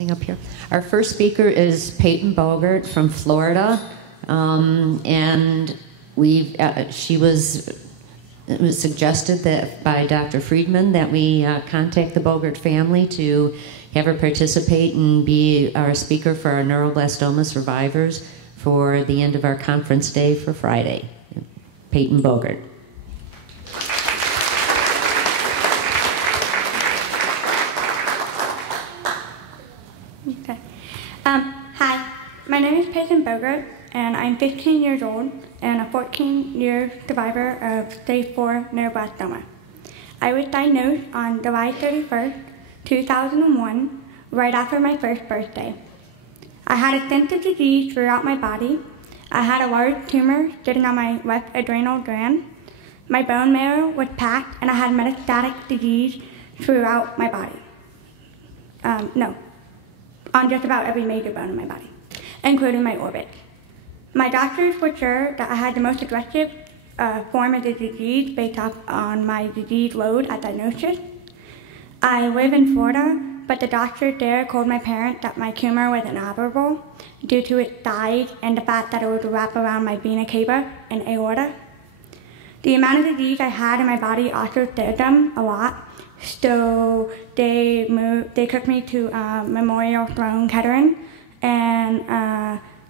Up here. Our first speaker is Payton Bogert from Florida, and it was suggested that by Dr. Friedman that we contact the Bogert family to have her participate and be our speaker for our neuroblastoma survivors for the end of our conference day for Friday. Payton Bogert. Okay. Hi, my name is Payton Bogert, and I'm 15 years old and a 14-year survivor of stage 4 neuroblastoma. I was diagnosed on July 31st, 2001, right after my first birthday. I had extensive disease throughout my body. I had a large tumor sitting on my left adrenal gland. My bone marrow was packed, and I had metastatic disease throughout my body. On just about every major bone in my body, including my orbit. My doctors were sure that I had the most aggressive form of the disease based off on my disease load at diagnosis. I live in Florida, but the doctor there told my parents that my tumor was inoperable due to its size and the fact that it would wrap around my vena cava and aorta. The amount of disease I had in my body also scared them a lot. So they took me to Memorial Sloan Kettering, and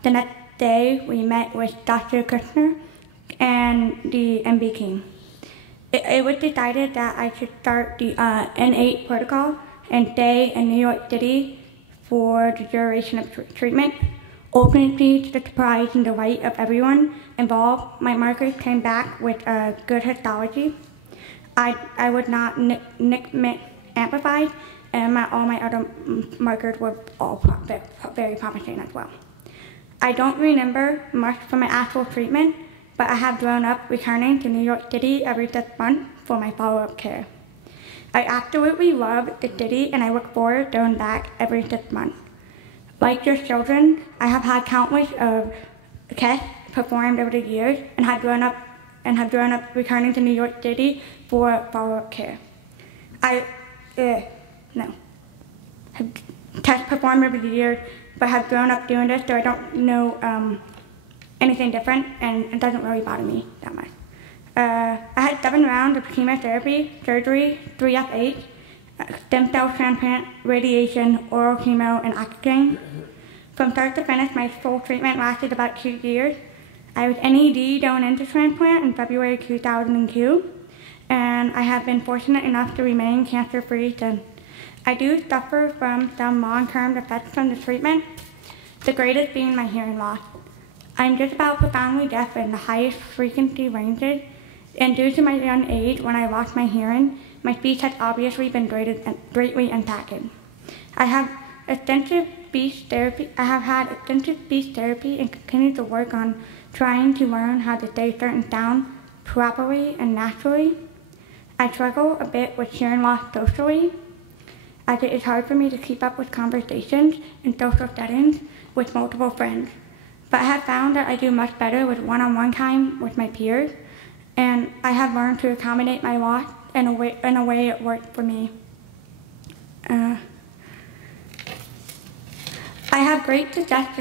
the next day we met with Dr. Kushner and the MB team. It was decided that I should start the N8 protocol and stay in New York City for the duration of treatment. Ultimately, to the surprise and delight of everyone involved, my markers came back with good histology. I was not amplified, and all my other markers were all very promising as well. I don't remember much from my actual treatment, but I have grown up returning to New York City every 6 months for my follow-up care. I absolutely love the city, and I look forward to going back every 6 months. Like your children, I have had countless of tests performed over the years, and have grown up returning to New York City for follow-up care. Have tests performed over the years, but have grown up doing this, so I don't know anything different, and it doesn't really bother me that much. I had 7 rounds of chemotherapy, surgery, 3FH, stem cell transplant, radiation, oral chemo, and oxygen. From start to finish, my full treatment lasted about 2 years. I was NED going into transplant in February 2002, and I have been fortunate enough to remain cancer-free since. I do suffer from some long-term effects from the treatment, the greatest being my hearing loss. I'm just about profoundly deaf in the highest frequency ranges, and due to my young age when I lost my hearing, my speech has obviously been greatly impacted. I have had extensive speech therapy and continue to work on trying to learn how to say certain sounds properly and naturally. I struggle a bit with hearing loss socially, as it is hard for me to keep up with conversations in social settings with multiple friends. But I have found that I do much better with one-on-one time with my peers, and I have learned to accommodate my loss in a way it worked for me. I have great success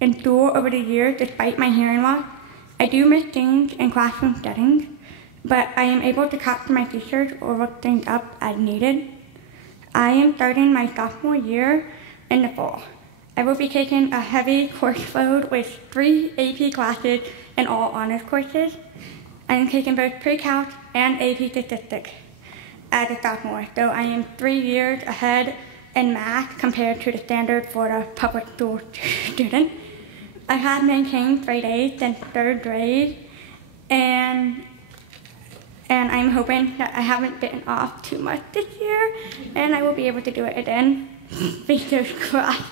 in school over the years despite my hearing loss. I do miss things in classroom settings, but I am able to talk to my teachers or look things up as needed. I am starting my sophomore year in the fall. I will be taking a heavy course load with 3 AP classes and all honors courses. I am taking both pre-calc and AP statistics as a sophomore, so I am 3 years ahead in math compared to the standard Florida public school student. I have maintained straight A's since 3rd grade, and I'm hoping that I haven't bitten off too much this year, and I will be able to do it again. Fingers crossed.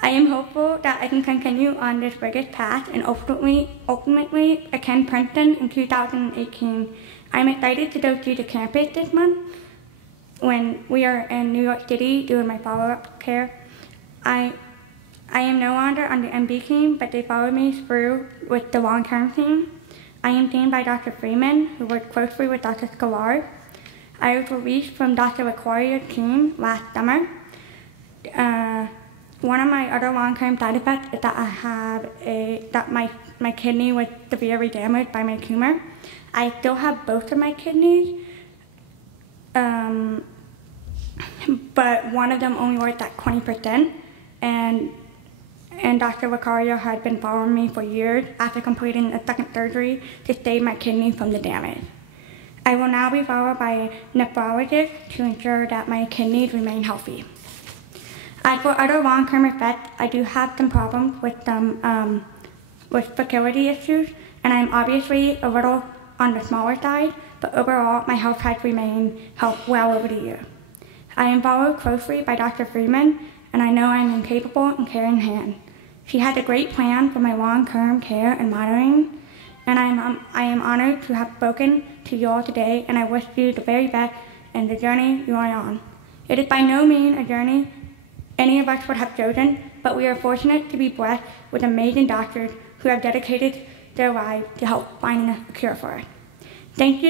I am hopeful that I can continue on this rigorous path and ultimately attend Princeton in 2018. I'm excited to go to the campus this month when we are in New York City doing my follow-up care. I am no longer on the MB team, but they followed me through with the long-term team. I am seen by Dr. Freeman, who worked closely with Dr. Scalar. I was released from Dr. LaQuarrier's team last summer. One of my other long-term side effects is that I have my kidney was severely damaged by my tumor. I still have both of my kidneys, but one of them only works at 20%, and Dr. Vicario had been following me for years after completing a second surgery to save my kidney from the damage. I will now be followed by a nephrologist to ensure that my kidneys remain healthy. As for other long-term effects, I do have some problems with fertility issues, and I'm obviously a little on the smaller side, but overall my health has remained well over the years. I am followed closely by Dr. Friedman, and I know I am a capable and caring hand. She has a great plan for my long-term care and monitoring, and I am honored to have spoken to you all today, and I wish you the very best in the journey you are on. It is by no means a journey any of us would have chosen, but we are fortunate to be blessed with amazing doctors who have dedicated their lives to help finding a cure for it. Thank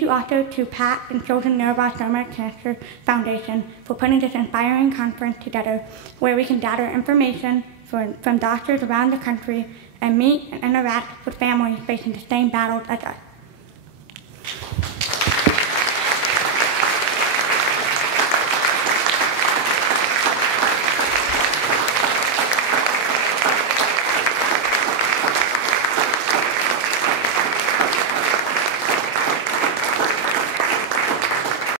you also to Pat and Children's Neuroblastoma Cancer Foundation for putting this inspiring conference together where we can gather information from doctors around the country and meet and interact with families facing the same battles as us.